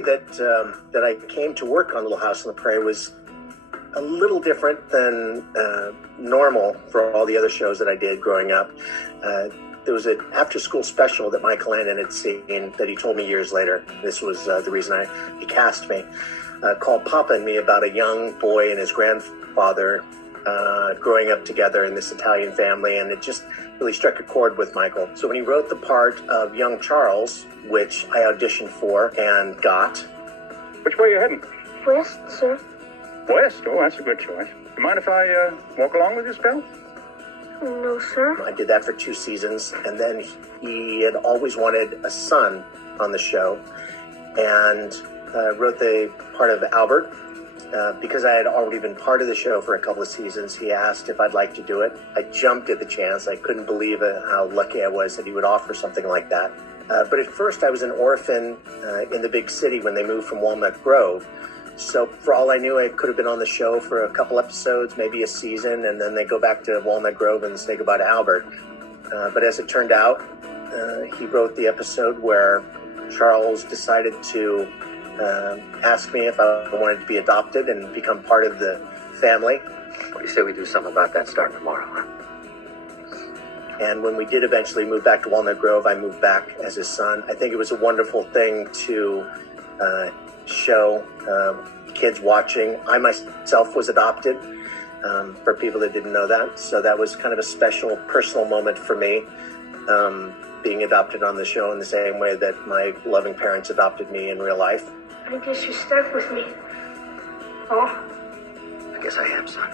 that I came to work on Little House on the Prairie was a little different than normal for all the other shows that I did growing up. There was an after-school special that Michael Landon had seen that he told me years later. This was the reason he cast me, called Papa and Me, about a young boy and his grandfather growing up together in this Italian family, and it just really struck a chord with Michael. So when he wrote the part of young Charles, which I auditioned for and got. Which way are you heading? West, sir. West? Oh, that's a good choice. You mind if I walk along with you, spell? No, sir. I did that for 2 seasons, and then he had always wanted a son on the show, and wrote the part of Albert. Because I had already been part of the show for a couple of seasons, he asked if I'd like to do it. I jumped at the chance. I couldn't believe how lucky I was that he would offer something like that. But at first I was an orphan in the big city when they moved from Walnut Grove. So for all I knew, I could have been on the show for a couple episodes, maybe a season, and then they go back to Walnut Grove and say goodbye to Albert. But as it turned out, he wrote the episode where Charles decided to ask me if I wanted to be adopted and become part of the family. What do you say we do something about that starting tomorrow, huh? And when we did eventually move back to Walnut Grove, I moved back as his son. I think it was a wonderful thing to show kids watching. I myself was adopted, for people that didn't know that. So that was kind of a special personal moment for me, being adopted on the show in the same way that my loving parents adopted me in real life. I guess you're stuck with me. Oh. I guess I am, son.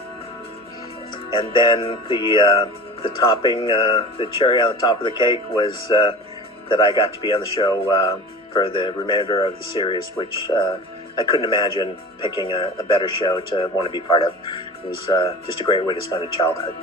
And then the topping, the cherry on the top of the cake was that I got to be on the show for the remainder of the series, which I couldn't imagine picking a better show to want to be part of. It was just a great way to spend a childhood.